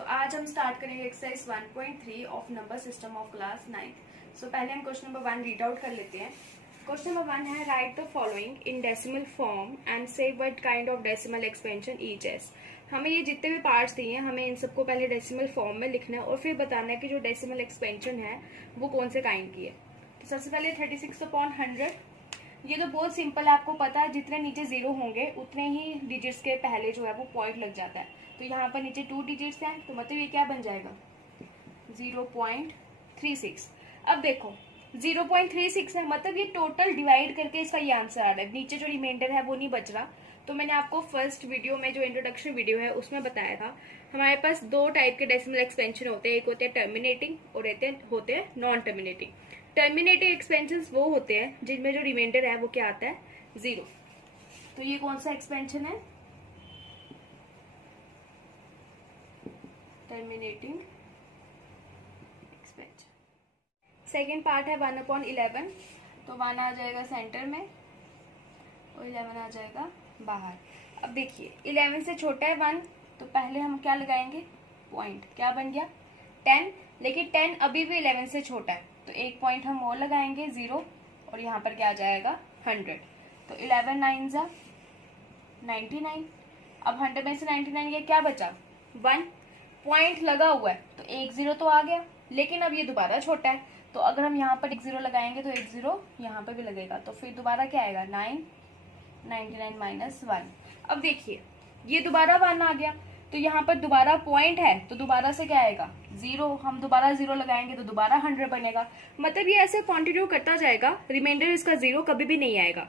सो आज हम स्टार्ट करेंगे exercise 1.3 of number system of class 9। सो पहले हम क्वेश्चन नंबर 1 रीड आउट कर लेते हैं। क्वेश्चन नंबर 1 है write the following in decimal form and say what kind of decimal expansion each is. हमें ये जितने भी पार्ट्स दिए हैं हमें इन सबको पहले डेसिमल फॉर्म में लिखना है और फिर बताना है कि जो डेसिमल एक्सपेंशन है वो कौन से काइंड की है। तो सबसे पहले 36/100, ये तो बहुत सिंपल है, आपको पता है जितने नीचे जीरो होंगे उतने ही डिजिट्स के पहले जो है वो पॉइंट लग जाता है। तो यहाँ पर नीचे 2 डिजिट्स हैं तो मतलब ये क्या बन जाएगा 0.36। अब देखो 0.36 है मतलब ये टोटल डिवाइड करके इसका ये आंसर आ रहा है, नीचे जो रिमाइंडर है वो नहीं बच रहा। तो मैंने आपको फर्स्ट वीडियो में जो इंट्रोडक्शन वीडियो है उसमें बताया था हमारे पास दो टाइप के डेसिमल एक्सपेंशन होते हैं, एक होते हैं टर्मिनेटिंग और होते हैं नॉन टर्मिनेटिंग। टर्मिनेटिंग एक्सपेंशन वो होते हैं जिनमें जो रिमाइंडर है वो क्या आता है 0। तो ये कौन सा एक्सपेंशन है टर्मिनेटिंग एक्सपेंशन। सेकेंड पार्ट है 1/11, तो 1 आ जाएगा सेंटर में और 11 आ जाएगा बाहर। अब देखिए 11 से छोटा है 1 तो पहले हम क्या लगाएंगे पॉइंट, क्या बन गया 10, लेकिन 10 अभी भी 11 से छोटा है तो एक पॉइंट हम और लगाएंगे 0 और यहाँ पर क्या आ जाएगा 100। तो 11 9 99। अब 100 में से 99 ये क्या बचा 1, पॉइंट लगा हुआ है तो एक 0 तो आ गया, लेकिन अब ये दोबारा छोटा है तो अगर हम यहाँ पर एक 0 लगाएंगे तो एक 0 यहाँ पर भी लगेगा तो फिर दोबारा क्या आएगा 99 - 1। अब देखिए ये दोबारा 1 आ गया तो यहाँ पर दोबारा पॉइंट है तो दोबारा से क्या आएगा 0, हम दोबारा 0 लगाएंगे तो दोबारा 100 बनेगा। मतलब ये ऐसे कंटिन्यू करता जाएगा, रिमाइंडर इसका 0 कभी भी नहीं आएगा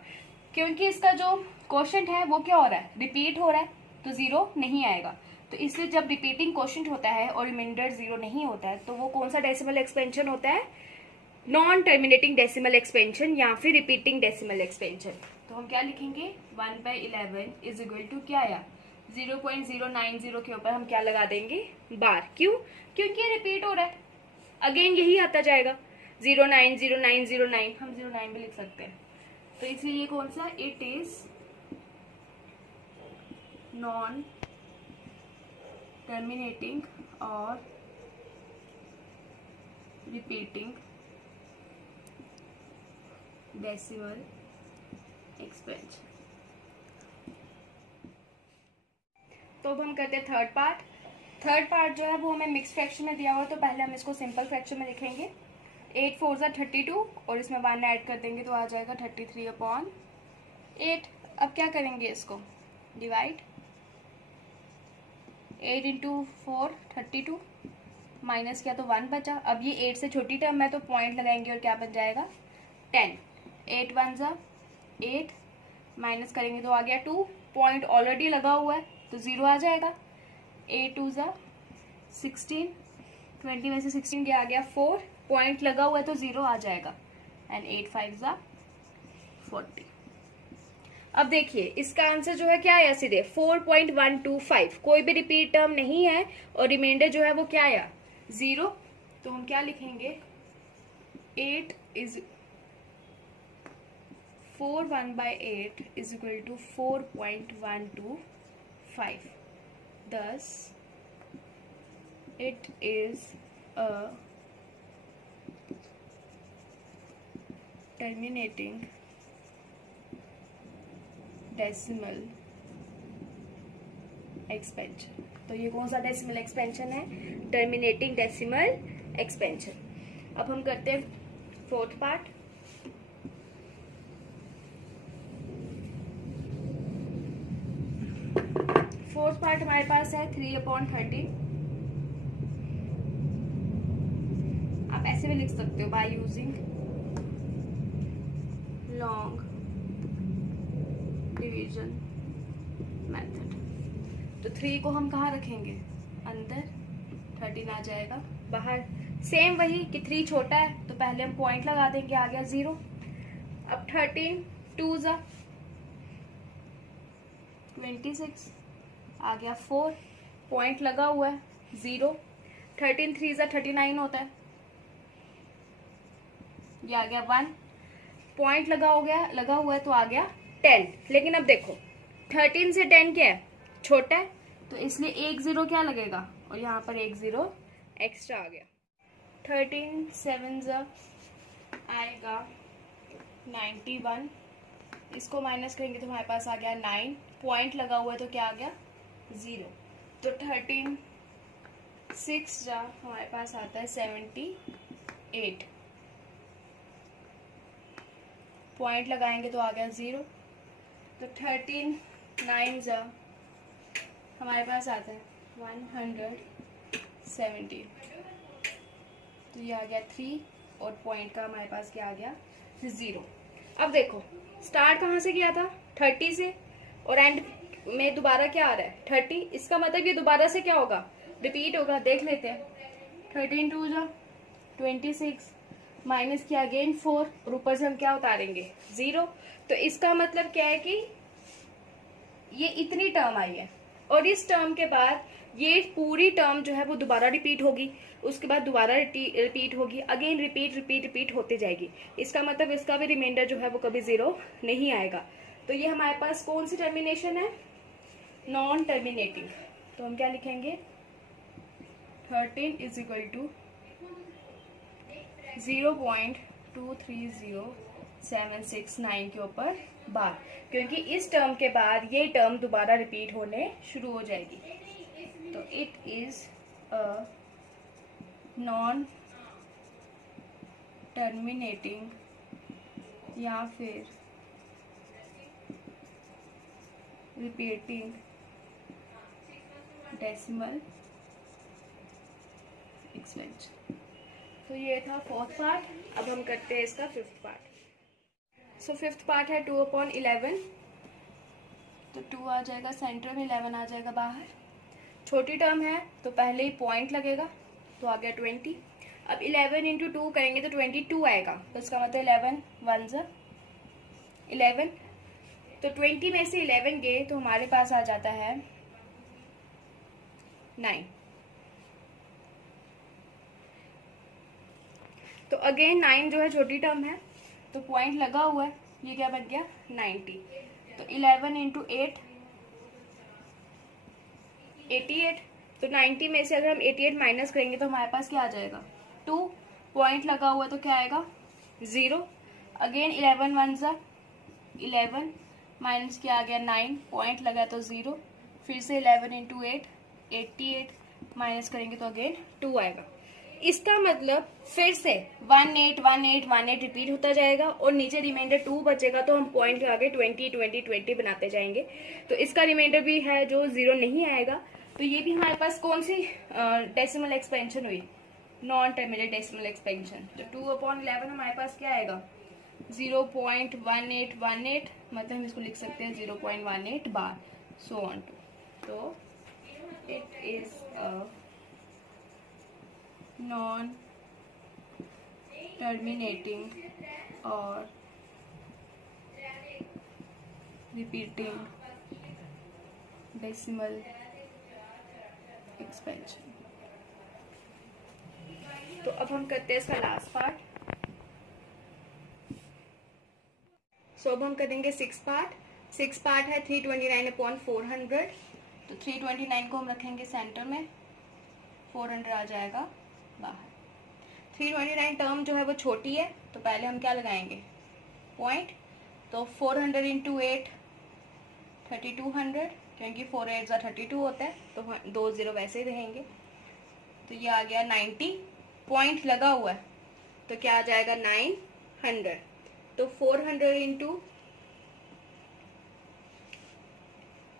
क्योंकि इसका जो क्वोशंट है वो क्या हो रहा है रिपीट हो रहा है तो 0 नहीं आएगा। तो इसलिए जब रिपीटिंग क्वोशंट होता है और रिमाइंडर 0 नहीं होता है तो वो कौन सा डेसिमल एक्सपेंशन होता है नॉन टर्मिनेटिंग डेसिमल एक्सपेंशन या फिर रिपीटिंग डेसिमल एक्सपेंशन। तो हम क्या लिखेंगे 1/11 इज इक्वल टू क्या आया 0.090 के ऊपर हम क्या लगा देंगे बार। क्यों? क्योंकि ये रिपीट हो रहा है, अगेन यही आता जाएगा 090909, हम 09 भी लिख सकते हैं। तो इसलिए ये कौन सा इट इज नॉन टर्मिनेटिंग और रिपीटिंग डेसिमल एक्सपेंशन। तो अब हम करते हैं थर्ड पार्ट जो है वो हमें मिक्स फ्रैक्शन में दिया हुआ है तो पहले हम इसको सिंपल फ्रैक्शन में लिखेंगे। 8 4 32 और इसमें 1 ऐड कर देंगे तो आ जाएगा 33/8। अब क्या करेंगे इसको डिवाइड, 8 × 4 32 माइनस किया तो 1 बचा। अब ये 8 से छोटी टर्म है तो पॉइंट लगाएंगे और क्या बन जाएगा 10। 8 1 8 माइनस करेंगे तो आ गया 2, पॉइंट ऑलरेडी लगा हुआ है तो 0 आ जाएगा। 8 2 16, 20 में से 16 क्या आ गया 4, पॉइंट लगा हुआ है तो 0 आ जाएगा। एंड 8 5 40। अब देखिए इसका आंसर जो है क्या आया सीधे 4.125, कोई भी रिपीट टर्म नहीं है और रिमाइंडर जो है वो क्या आया 0। तो हम क्या लिखेंगे 8 is 4 1/8 is equal to 4.125। Thus, it is a terminating decimal expansion। तो ये कौन सा डेसिमल एक्सपेंशन है टर्मिनेटिंग डेसिमल एक्सपेंशन। अब हम करते हैं फोर्थ पार्ट। फोर्थ पार्ट हमारे पास है 3/30। आप ऐसे भी लिख सकते हो by using long division method. तो 3 को हम कहाँ रखेंगे अंदर, 13 आ जाएगा बाहर। सेम वही कि 3 छोटा है तो पहले हम पॉइंट लगा देंगे, आ गया 0। अब 13 2 26 आ गया 4, पॉइंट लगा हुआ है 0। 13 3 39 होता है, ये आ गया 1, पॉइंट लगा हुआ है तो आ गया 10। लेकिन अब देखो 13 से 10 क्या है छोटा है तो इसलिए एक 0 क्या लगेगा और यहाँ पर एक 0 एक्स्ट्रा आ गया। 13 7 आएगा 91, इसको माइनस करेंगे तो हमारे पास आ गया 9, पॉइंट लगा हुआ है तो क्या आ गया 0। तो 13 6 हमारे पास आता है 78, पॉइंट लगाएंगे तो आ गया 0। तो 13 9 हमारे पास आता है 170, तो ये आ गया 3 और पॉइंट का हमारे पास क्या आ गया 0। अब देखो स्टार्ट कहाँ से किया था 30 से, और एंड में दोबारा क्या आ रहा है 30, इसका मतलब ये दोबारा से क्या होगा रिपीट होगा। देख लेते हैं। 13 2 26 माइनस किया अगेन 4 और ऊपर से हम क्या उतारेंगे 0। तो इसका मतलब क्या है कि ये इतनी टर्म आई है और इस टर्म के बाद ये पूरी टर्म जो है वो दोबारा रिपीट होगी, उसके बाद दोबारा रिपीट होगी, अगेन रिपीट रिपीट रिपीट होते जाएगी। इसका मतलब इसका भी रिमाइंडर जो है वो कभी 0 नहीं आएगा। तो ये हमारे पास कौन सी टर्मिनेशन है नॉन टर्मिनेटिंग। तो हम क्या लिखेंगे 13 इज इक्वल टू 0.230769 के ऊपर बार, क्योंकि इस टर्म के बाद ये टर्म दोबारा रिपीट होने शुरू हो जाएगी। तो it is a non terminating या फिर रिपीटिंग डेसिमल एक्सपेंशन। तो ये था फोर्थ पार्ट। अब हम करते हैं इसका fifth part. So fifth part है 2/11। तो 2 आ जाएगा सेंटर में, 11 आ जाएगा बाहर। छोटी टर्म है तो पहले ही पॉइंट लगेगा, तो आ गया 20। अब 11 इंटू 2 करेंगे तो 22 आएगा, तो इसका मतलब 11 1 11। तो 20 में से 11 गए तो हमारे पास आ जाता है 9। तो अगेन 9 जो है छोटी टर्म है तो पॉइंट लगा हुआ है, ये क्या बन गया 90। तो 11 इंटू 8 88। तो 90 में से अगर हम 88 माइनस करेंगे तो हमारे पास क्या आ जाएगा 2, पॉइंट लगा हुआ तो क्या आएगा 0। अगेन 11 1 11 माइनस क्या आ गया 9, पॉइंट लगा तो 0। फिर से 11 इंटू 8 88 माइनस करेंगे तो अगेन 2 आएगा। इसका मतलब फिर से 18 18 18 रिपीट होता जाएगा और नीचे रिमाइंडर 2 बचेगा, तो हम पॉइंट लगा के 20 20 20 बनाते जाएंगे। तो इसका रिमाइंडर भी है जो 0 नहीं आएगा। तो ये भी हमारे पास कौन सी डेसिमल एक्सपेंशन हुई नॉन टर्मिनेट डेसिमल एक्सपेंशन। तो 2/11 हमारे पास क्या आएगा 0.1818, मतलब हम इसको लिख सकते हैं 0.18 बार, सो ऑन टू। तो it is a non terminating और रिपीटिंग डेसिमल एक्सपेंशन। तो अब हम करते हैं इसका लास्ट पार्ट। अब हम करेंगे 6 पार्ट। 6 पार्ट है 329/400। तो 329 को हम रखेंगे सेंटर में, 400 आ जाएगा बाहर। 329 टर्म जो है वो छोटी है तो पहले हम क्या लगाएंगे पॉइंट। तो 400 इंटू 8 3200, क्योंकि 4 8 32 होता है तो 2 0 वैसे ही रहेंगे। तो ये आ गया 90, पॉइंट लगा हुआ है तो क्या आ जाएगा 900। तो 400 इंटू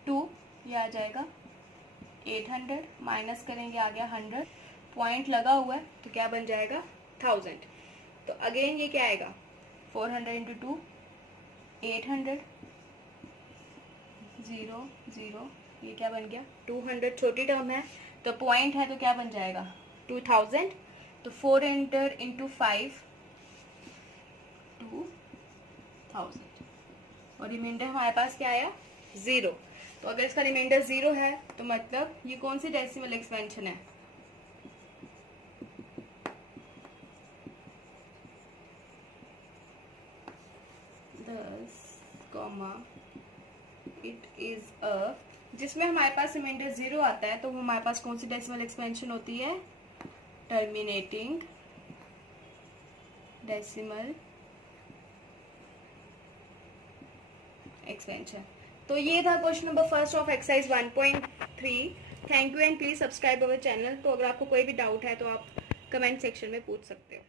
2 ये आ जाएगा 800, माइनस करेंगे आ गया 100, पॉइंट लगा हुआ है तो क्या बन जाएगा 1000। तो अगेन ये क्या आएगा 400 इंटू 2 800 0 0, ये क्या बन गया 200। छोटी टर्म है तो पॉइंट है तो क्या बन जाएगा 2000। तो 400 इंटू 5 2000 और रिमाइंडर हमारे पास क्या आया 0। तो अगर इसका रिमाइंडर 0 है तो मतलब ये कौन सी डेसिमल एक्सपेंशन है 10, इट इज अ जिसमें हमारे पास रिमाइंडर 0 आता है, तो वो हमारे पास कौन सी डेसिमल एक्सपेंशन होती है? Terminating decimal expansion. तो ये था question number first of exercise 1.3। Thank you and please subscribe our channel. तो अगर आपको कोई भी डाउट है तो आप कमेंट सेक्शन में पूछ सकते हो।